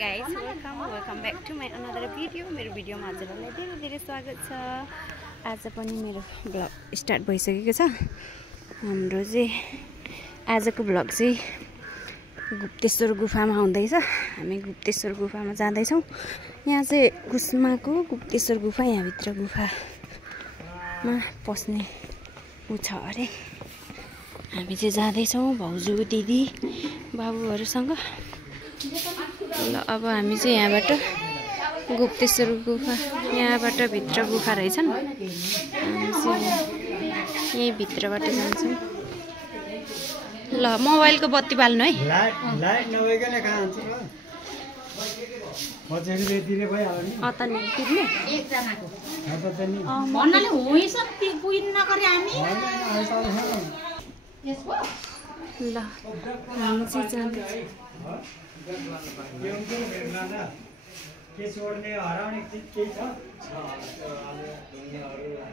guys, welcome back to my another video. मेरो भिडियोमा हजुरहरुलाई धेरै धेरै स्वागत छ। आज पनि मेरो ब्लग स्टार्ट भइसकेको छ। हाम्रो चाहिँ आजको ब्लग चाहिँ गुप्तेश्वर गुफामा हुँदैछ। हामी गुप्तेश्वर गुफामा जाँदै छौं। यहाँ चाहिँ कुस्माको गुप्तेश्वर गुफा, यहाँ भित्र गुफामा पस्ने उ छ अरे। हामी चाहिँ जाँदै छौं भाउजू, दिदी, बाबुहरुसँग। ल अब हामी चाहिँ यहाँबाट गुप्तेश्वर गुफा, यहाँबाट भित्र गुफा रहेछन्। हामी चाहिँ यही भित्रबाट जान्छौं। ल मोबाइलको बत्ती बाल्नु है। लाइट नभइकन कहाँ हुन्छ र? मजेले दिने भइहाल्यो नि। अत नि तिर्ने एकजनाको अब त नि भन्नाले होइस ती पुइन नगरे हामी यसको ल हामी चाहिँ जाँदैछौँ। के छोड्ने हराउने चिज केही छ?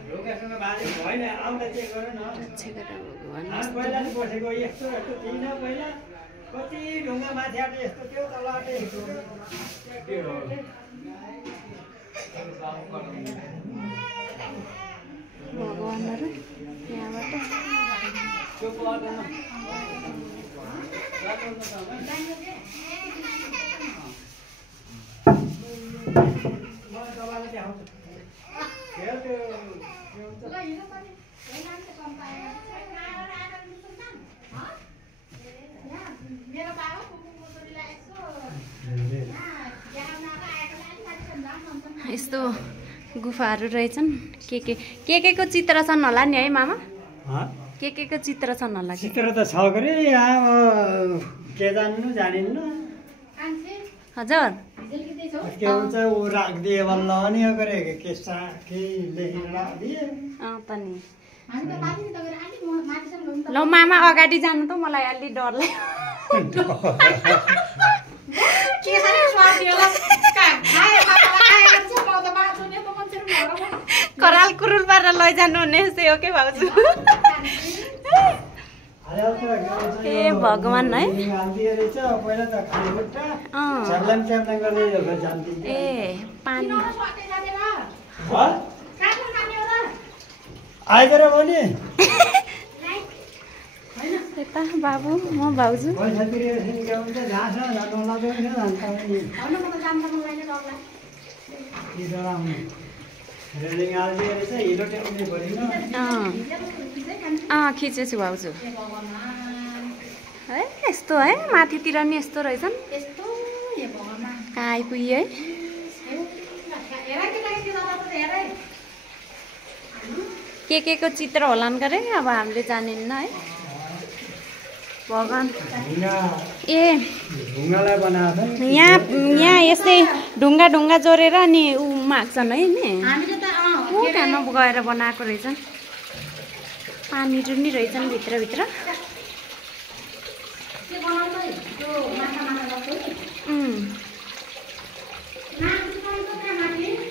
ढोकासँग बाजे भएन, आउँदा चेक गर न। पहिला नि बसेको यस्तो यस्तो थिएन पहिला। कति ढुङ्गा माथि आटे यस्तो थियो, तल आटे भगवानहरु यहाँबाट यस्तो गुफाहरू रहेछन्। के को चित्र छन् होला नि है मामा? के को चित्र छन् होला? चित्र त छ गरे, यहाँ के जान्नु जानिन्न। हजुर के हुन्छ ऊ राखिदिए बल्ल अनि गरे के लेखेर राखिदिए। त नि ल मामा अगाडि जानु त, मलाई अलि डर लाग्यो। कराल कुरुल पारेर लैजानु हुने जस्तै हो के भाउजू? ए भगवान है। ए पानी आइदिएर भने यता बाबु, म भाउजू। खिचेछु भाउजू। है यस्तो है, माथितिर नि यस्तो रहेछन्। कहाँ आइपुग्यो है? के को चित्र होलान् गरे, अब हामीले जानिन्न है। भगवान ए यहाँ यस्तै ढुङ्गा जोडेर अनि ऊ माग्छन् है नि। ऊ त्यहाँ गएर बनाएको रहेछन्। पानी नि रहेछन् भित्र।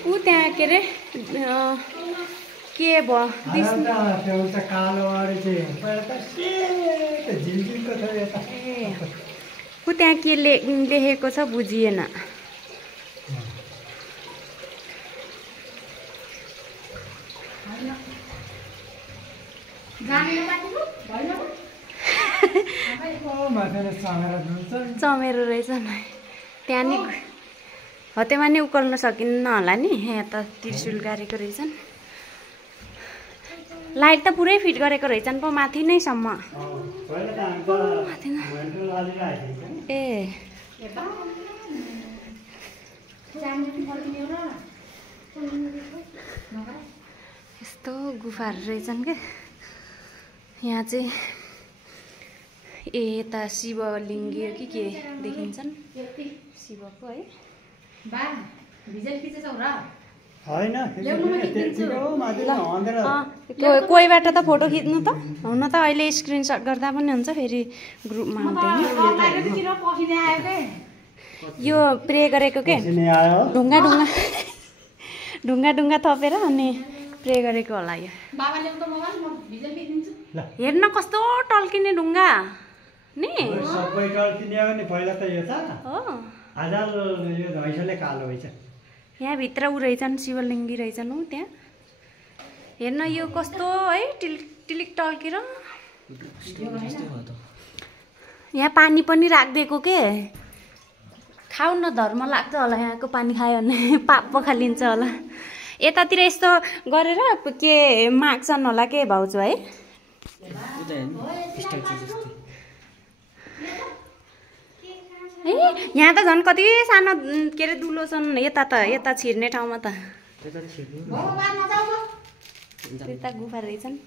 ऊ त्यहाँ के अरे के भयो ऊ त्यहाँ के लेखेको छ बुझिएन। चमेरो रहेछन् त्यहाँ नि, हतेमा नि उकाल्न सकिन्न होला नि। यहाँ त त्रिशुल गाडेको रहेछन्। लाइट त पुरै फिट गरेको रहेछन् पो माथि नै सम्म। ए यस्तो गुफाहरू रहेछन् के यहाँ चाहिँ। ए यता शिवलिङ्ग कि के देखिन्छन्, शिवको है। कोहीबाट त फोटो खिच्नु त हुन त अहिले स्क्रिनसट गर्दा पनि हुन्छ, फेरि ग्रुपमा आउँदैन। यो प्रे गरेको के ढुङ्गा थपेर अनि प्रे गरेको होला। यो हेर्न कस्तो टल्किने ढुङ्गा नि। सबै टल्किने हो नि पहिला त यो त। हो हजार यो धैँसोले कालो हुन्छ। यहाँभित्र ऊ रहेछन् शिवलिङ्गी रहेछन् हो त्यहाँ हेर्न यो कस्तो है टिलिक टल्केर यहाँ पानी पनि राखिदिएको के खाउ न धर्म लाग्छ होला यहाँको पानी खायो भने पाप पखालिन्छ होला यतातिर यस्तो गरेर के माग्छन् होला के भाउजू है ए यहाँ त झन् कति सानो के अरे दुलो छन् यता छिर्ने ठाउँमा त त्यता गुफा रहेछन्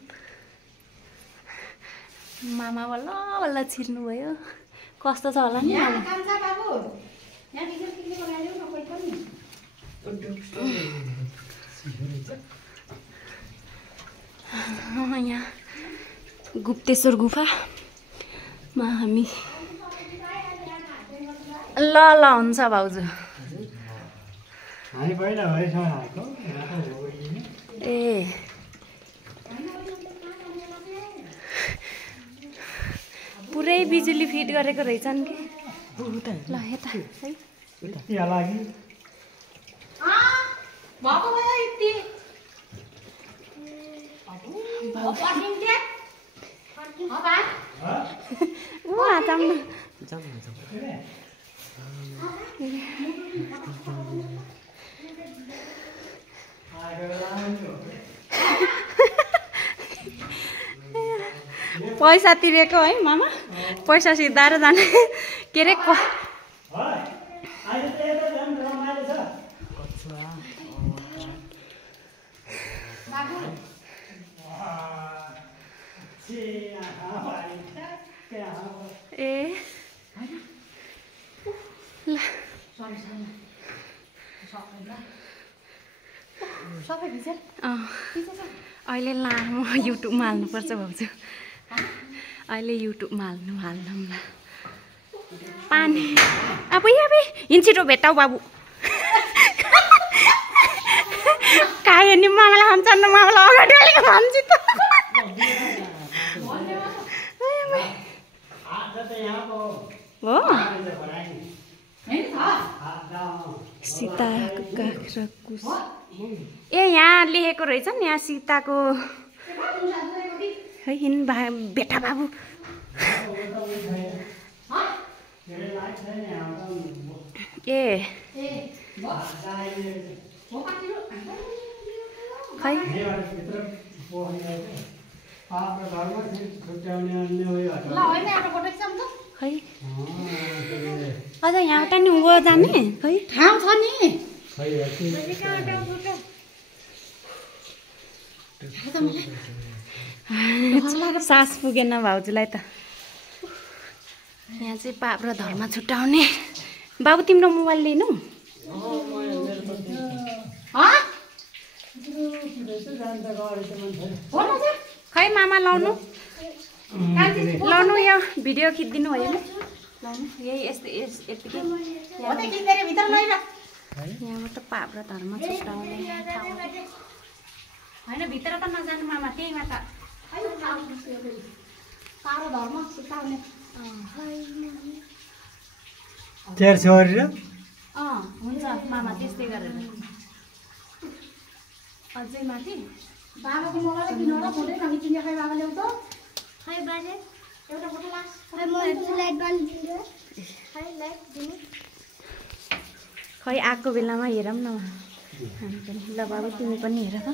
मामा बल्ल बल्ल छिर्नु भयो कस्तो छ होला नि यहाँ गुप्तेश्वर गुफामा हामी ल हुन्छ भाउजू ए पुरै बिजुली फिट गरेको रहेछन् कि ल यता है पैसा तिरेको है मामा पैसा सिधाएर जाने के अरे ए ल अहिले लामो युट्युबमा हाल्नुपर्छ भाउजू अहिले युट्युबमा हाल्नु ल पानी अब हिँड छिटो भेटाउ बाबु खायो नि मामालाई खान्छ न मामालाई अगाडि अलिक भन्छ त हो सीताको काँक्रा कुश ए यहाँ लेखेको रहेछ नि यहाँ सीताको है हिँड बेटा बाबु ए खै खै अझ यहाँबाट नि उँभो जाने खै ठाउँ छ नि सास पुगेन भाउजूलाई त यहाँ चाहिँ पाप र धर्म छुट्याउने बाबु तिम्रो मोबाइल लिनु खै मामा लाउनु यो भिडियो खिचिदिनु भयो नि लाउनु यही यतिकै यहाँबाट पाप र धर्म छुट्याउने होइन भित्र त नजानु मामा त्यहीमा त पारो धर्म छुट्याउने तेर छोरी र हुन्छ मामा त्यस्तै गरेर अझै माथि बाबाको मोबाइल किन र फोटो नखिचिन्छ खै बाबाले उतो खै बाजे एउटा फोटो लास खै म लाइट बन्द दिन्छु खै लाइट दिनु खै आएको बेलामा हेरौँ न हामी पनि ल बाबु तिमी पनि हेर त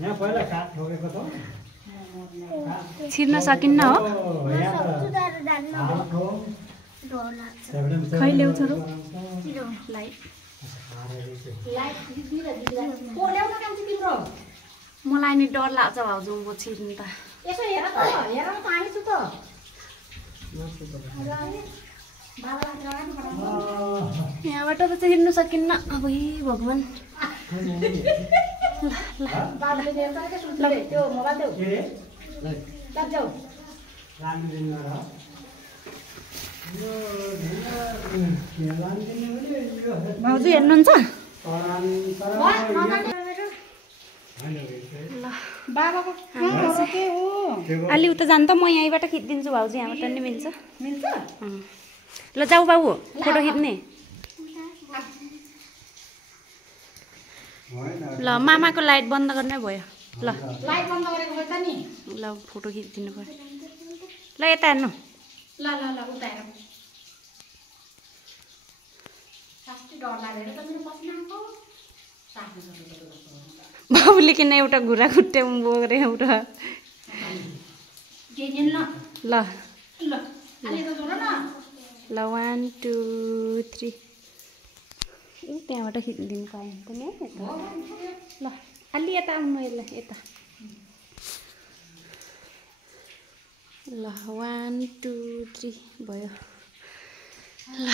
यहाँ पहिला काठ ठोकेको छ छिर्न सकिन्न हो खै ल्याउ छोरो लाइट मलाई नि डर लाग्छ भाउजू म छिर्नु त यसो हेर त हेर त आइछु त यहाँबाट त छिर्नु सकिन्न अब भगवान् त्यो मोबाइल देऊ भाउजू हेर्नुहुन्छ ल बाबाको फोटो के हो अलि उता जानु त म यहीँबाट खिचिदिन्छु भाउजू यहाँबाट नि मिल्छ मिल्छ ल जाऊ बाबु फोटो खिच्ने ल मामाको लाइट बन्द गर्नै भयो ल लाइट बन्द गरेको भयो त नि ल फोटो खिचिदिनु पर्यो ल यता हेर्नु ल ल ल उता हेर साँच्चै डर लागेर त मेरो पसिना आएको बाबुले किन एउटा घुरा खुट्टे बोकेर एउटा के ल ल ल अलि त जोड न ल 1 2 3 त्यहाँबाट खिचिदिनु पायो त नि ल अलि यता आउनु यसलाई यता ल 1 2 3 भयो ल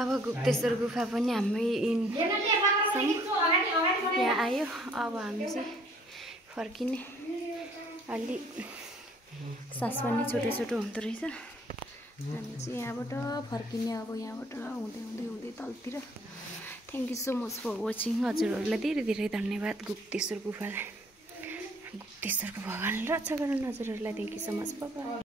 अब गुप्तेश्वर गुफा पनि हामी यहाँ आयो अब हामी चाहिँ फर्किने अलि सास पनि छोटो छोटो हुँदो रहेछ हामी चाहिँ यहाँबाट फर्किने अब यहाँबाट हुँदै हुँदै हुँदै तलतिर thank you so much for watching हजुरहरूलाई धेरै धेरै धन्यवाद गुप्तेश्वर गुफालाई गुप्तेश्वरको भगवान्ले रक्षा गर्नु हजुरहरूलाई thank you so much by